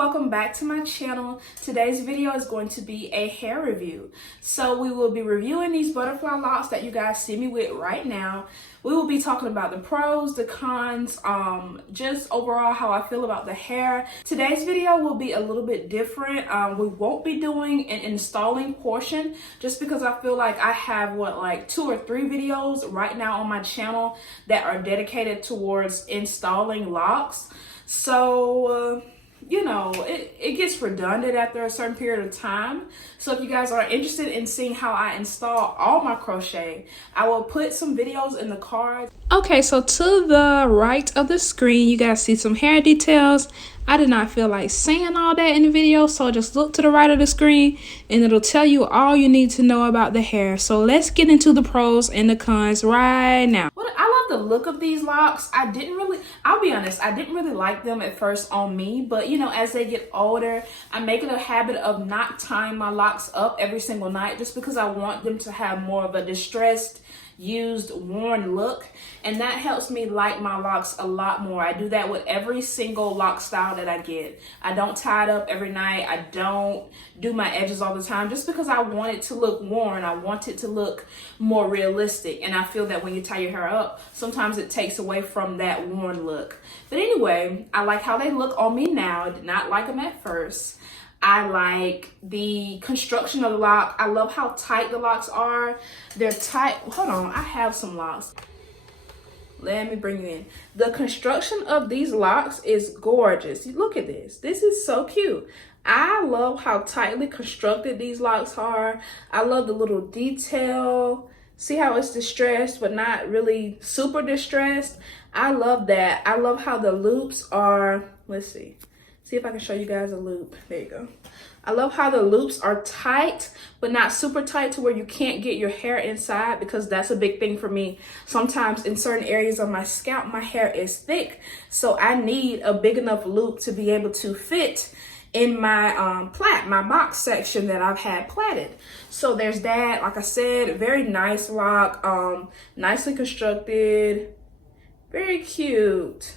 welcome back to my channel. Today's video is going to be a hair review. So we will be reviewing these butterfly locks that you guys see me with right now. We will be talking about the pros, the cons, just overall how I feel about the hair. Today's video will be a little bit different. We won't be doing an installing portion just because I feel like I have like 2 or 3 videos right now on my channel that are dedicated towards installing locks. So you know, it gets redundant after a certain period of time. So if you guys are interested in seeing how I install all my crochet, I will put some videos in the cards. Okay, so to the right of the screen, you guys see some hair details. I did not feel like saying all that in the video, so just look to the right of the screen and it'll tell you all you need to know about the hair. So let's get into the pros and the cons right now. I love the look of these locks. I'll be honest, I didn't really like them at first on me, but you know, as they get older, I make it a habit of not tying my locks up every single night just because I want them to have more of a distressed, used, worn look, and that helps me like my locks a lot more. I do that with every single lock style that I get. I don't tie it up every night. I don't do my edges all the time just because I want it to look worn. I want it to look more realistic, and I feel that when you tie your hair up, sometimes it takes away from that worn look. But anyway, I like how they look on me now. I did not like them at first. I like the construction of the lock. I love how tight the locks are. They're tight. Hold on, I have some locks. Let me bring you in. The construction of these locks is gorgeous. Look at this. This is so cute. I love how tightly constructed these locks are. I love the little detail. See how it's distressed, but not really super distressed. I love that. I love how the loops are, let's see. See if I can show you guys a loop. There you go. I love how the loops are tight, but not super tight to where you can't get your hair inside, because that's a big thing for me. Sometimes in certain areas of my scalp, my hair is thick. So I need a big enough loop to be able to fit in my my box section that I've had plaited. So there's that. Like I said, very nice lock, nicely constructed, very cute.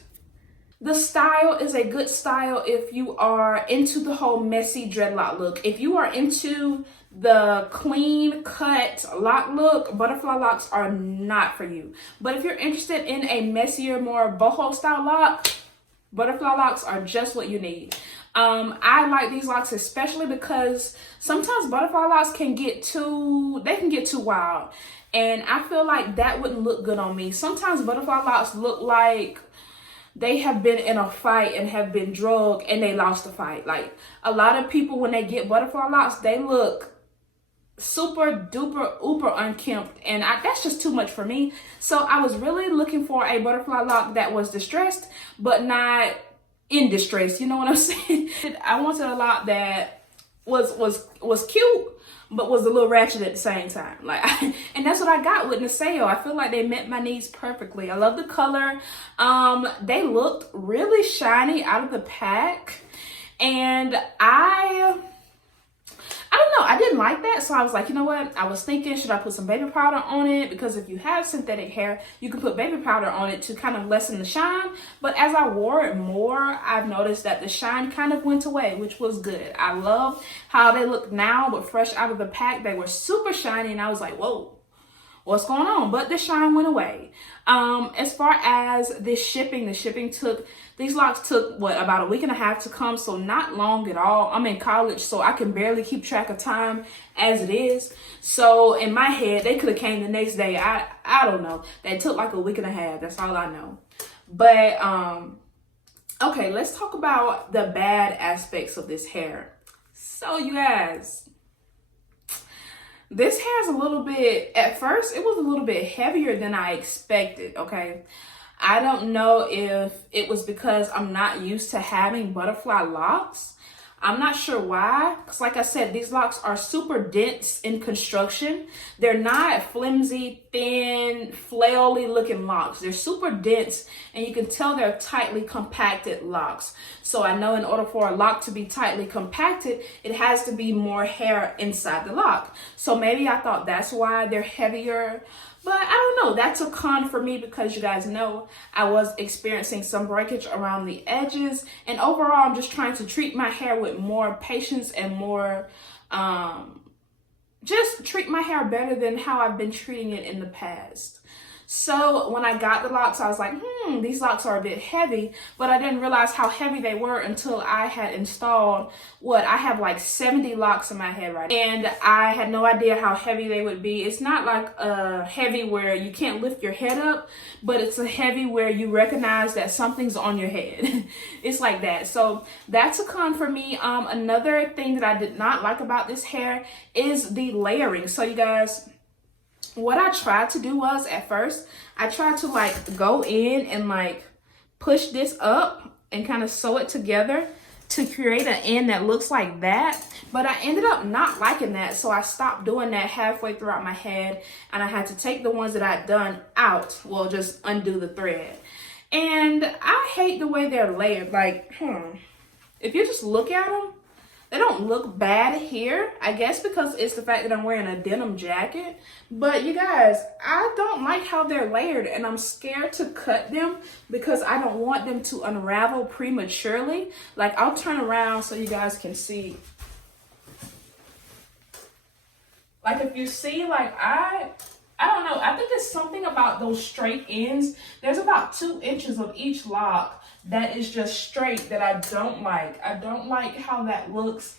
The style is a good style if you are into the whole messy dreadlock look. If you are into the clean cut lock look, butterfly locks are not for you. But if you're interested in a messier, more boho style lock, butterfly locks are just what you need. I like these locks especially because sometimes butterfly locks can get too wild. And I feel like that wouldn't look good on me. Sometimes butterfly locks look like they have been in a fight and have been drugged and they lost the fight. Like a lot of people, when they get butterfly locks, they look super duper uber unkempt, and that's just too much for me. So I was really looking for a butterfly lock that was distressed but not in distress, you know what I'm saying? I wanted a lock that was cute but was a little ratchet at the same time. And that's what I got with Niseyo. I feel like they met my needs perfectly. I love the color. They looked really shiny out of the pack, and I don't know, I didn't like that. So I was like, you know what? I was thinking, should I put some baby powder on it? Because if you have synthetic hair, you can put baby powder on it to kind of lessen the shine. But as I wore it more, I've noticed that the shine kind of went away, which was good. I love how they look now, but fresh out of the pack, they were super shiny. And I was like, whoa, what's going on? But the shine went away. As far as the shipping took, these locks took about a week and a half to come, so not long at all. I'm in college, so I can barely keep track of time as it is. So in my head, they could have came the next day. I don't know. They took like a week and a half. That's all I know. But okay, let's talk about the bad aspects of this hair. So you guys, this hair is a little bit, at first, it was a little bit heavier than I expected, okay? I don't know if it was because I'm not used to having butterfly locks. I'm not sure why, because like I said, these locks are super dense in construction. They're not flimsy, thin, flaily looking locks. They're super dense, and you can tell they're tightly compacted locks. So I know in order for a lock to be tightly compacted, it has to be more hair inside the lock. So maybe I thought that's why they're heavier. But I don't know, that's a con for me because you guys know I was experiencing some breakage around the edges. And overall, I'm just trying to treat my hair with more patience and more, just treat my hair better than how I've been treating it in the past. So when I got the locks, I was like, these locks are a bit heavy, but I didn't realize how heavy they were until I had installed I have like 70 locks in my head right now. And I had no idea how heavy they would be. It's not like a heavy where you can't lift your head up, but it's a heavy where you recognize that something's on your head. It's like that. So that's a con for me. Another thing that I did not like about this hair is the layering. So you guys, what I tried to do was, at first, I tried to like go in and like push this up and kind of sew it together to create an end that looks like that. But I ended up not liking that, so I stopped doing that halfway throughout my head, and I had to take the ones that I'd done out, well, just undo the thread. And I hate the way they're layered. Like, if you just look at them, they don't look bad here, I guess because it's the fact that I'm wearing a denim jacket. But you guys, I don't like how they're layered, and I'm scared to cut them because I don't want them to unravel prematurely. Like, I'll turn around so you guys can see. Like, if you see, like, I don't know. I think it's something about those straight ends. There's about 2 inches of each lock that is just straight that I don't like. I don't like how that looks.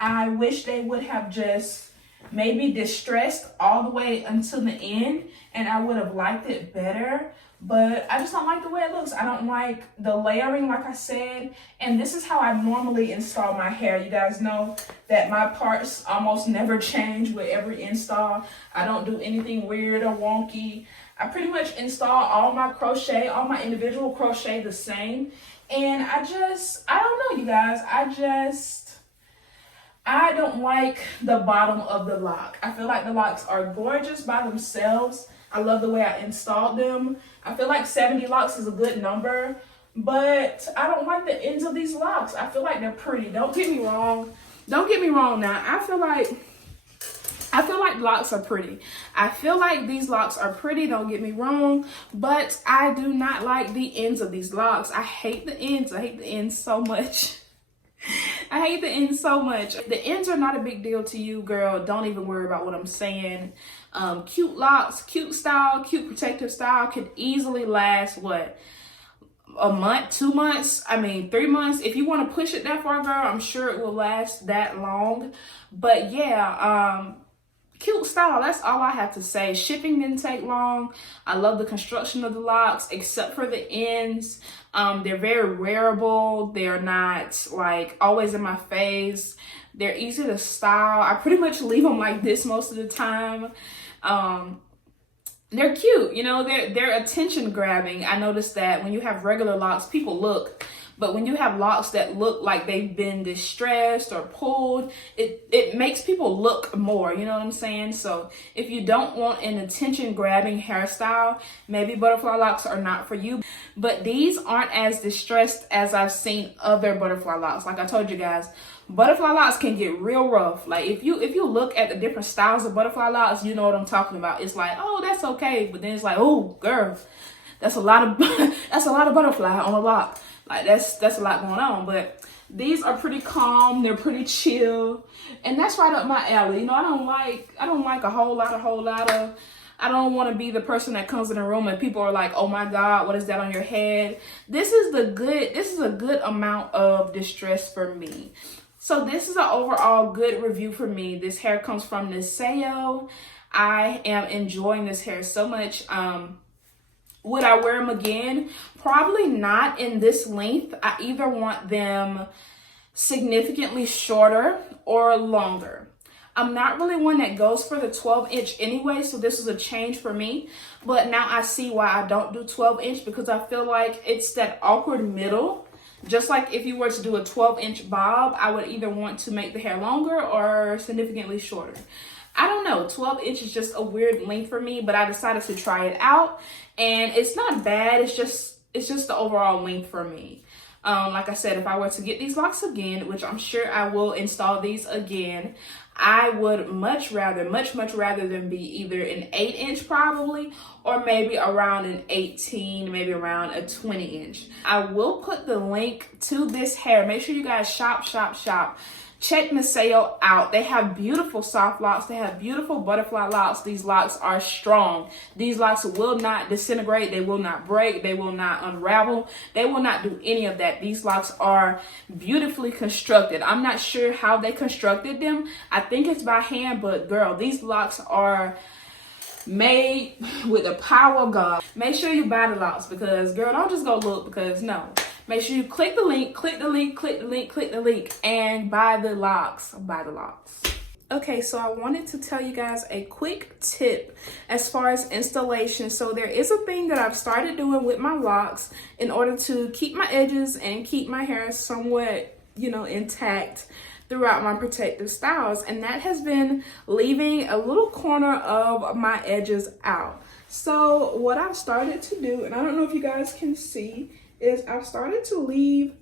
I wish they would have just maybe distressed all the way until the end, and I would have liked it better. But I just don't like the way it looks. I don't like the layering, like I said. And this is how I normally install my hair. You guys know that my parts almost never change with every install. I don't do anything weird or wonky. I pretty much install all my crochet, all my individual crochet the same. And I don't know, you guys. I don't like the bottom of the lock. I feel like the locks are gorgeous by themselves. I love the way I installed them. I feel like 70 locks is a good number, but I don't like the ends of these locks. I feel like they're pretty. Don't get me wrong. Don't get me wrong now. I feel like locks are pretty. I feel like these locks are pretty, don't get me wrong, but I do not like the ends of these locks. I hate the ends. I hate the ends so much. I hate the ends so much. The ends are not a big deal to you, girl. Don't even worry about what I'm saying. Cute locks, cute style, cute protective style could easily last, what? A month, 2 months, 3 months. If you want to push it that far, girl, I'm sure it will last that long. But yeah, cute style, that's all I have to say. Shipping didn't take long. I love the construction of the locks, except for the ends. They're very wearable. They're not like always in my face. They're easy to style. I pretty much leave them like this most of the time. They're cute, you know, they're attention grabbing. I noticed that when you have regular locks, people look. But when you have locks that look like they've been distressed or pulled, it makes people look more, you know what I'm saying? So if you don't want an attention-grabbing hairstyle, maybe butterfly locks are not for you. But these aren't as distressed as I've seen other butterfly locks. Like I told you guys, butterfly locks can get real rough. Like if you look at the different styles of butterfly locks, you know what I'm talking about. It's like, oh, that's okay. But then it's like, oh, girl, that's a lot of butterfly on a lock. Like that's a lot going on, but these are pretty calm. They're pretty chill, and that's right up my alley. You know, I don't like a whole lot of. I don't want to be the person that comes in a room and people are like, "Oh my God, what is that on your head?" This is a good amount of distress for me. So this is an overall good review for me. This hair comes from Niseyo. I am enjoying this hair so much. Would I wear them again? Probably not in this length. I either want them significantly shorter or longer. I'm not really one that goes for the 12-inch anyway, so this is a change for me. But now I see why I don't do 12-inch, because I feel like it's that awkward middle. Just like if you were to do a 12-inch bob, I would either want to make the hair longer or significantly shorter. I don't know, 12-inch is just a weird length for me, but I decided to try it out, and it's not bad. It's just the overall length for me. Like I said, if I were to get these locks again, which I'm sure I will install these again, I would much rather than be either an 8-inch probably, or maybe around an 18, maybe around a 20-inch. I will put the link to this hair. Make sure you guys shop. Check Niseyo out. They have beautiful soft locks. They have beautiful butterfly locks. These locks are strong. These locks will not disintegrate. They will not break. They will not unravel. They will not do any of that. These locks are beautifully constructed. I'm not sure how they constructed them. I think it's by hand, but girl, these locks are made with the power of God. Make sure you buy the locks, because girl, don't just go look, because no. Make sure you click the link, and buy the locks. Okay, so I wanted to tell you guys a quick tip as far as installation. So there is a thing that I've started doing with my locks in order to keep my edges and keep my hair somewhat, intact throughout my protective styles. And that has been leaving a little corner of my edges out. So what I've started to do, and I don't know if you guys can see, is I've started to leave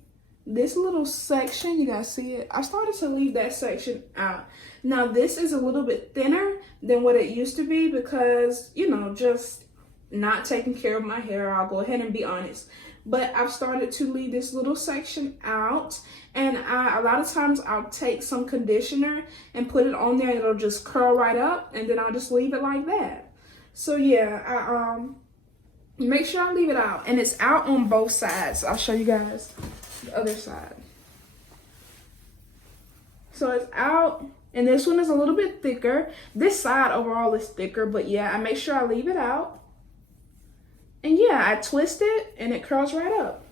this little section. You guys see it? I started to leave that section out. Now this is a little bit thinner than what it used to be because, just not taking care of my hair. I'll go ahead and be honest. But I've started to leave this little section out, and a lot of times I'll take some conditioner and put it on there, and it'll just curl right up, and then I'll just leave it like that. So yeah, make sure I leave it out, and it's out on both sides. I'll show you guys the other side. So it's out, and this one is a little bit thicker. This side overall is thicker, but yeah, I make sure I leave it out. And yeah, I twist it and it curls right up.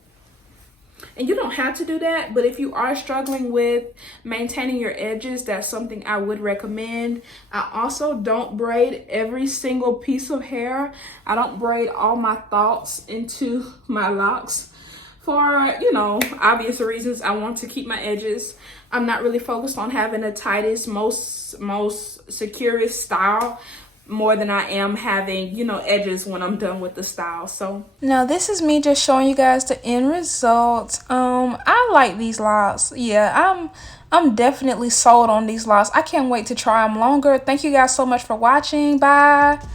And you don't have to do that, but if you are struggling with maintaining your edges, that's something I would recommend. I also don't braid every single piece of hair. I don't braid all my thoughts into my locks for, obvious reasons. I want to keep my edges. I'm not really focused on having the tightest, most securest style, more than I am having, edges when I'm done with the style. So now this is me just showing you guys the end result. I like these locks. Yeah, I'm definitely sold on these locks. I can't wait to try them longer. Thank you guys so much for watching. Bye.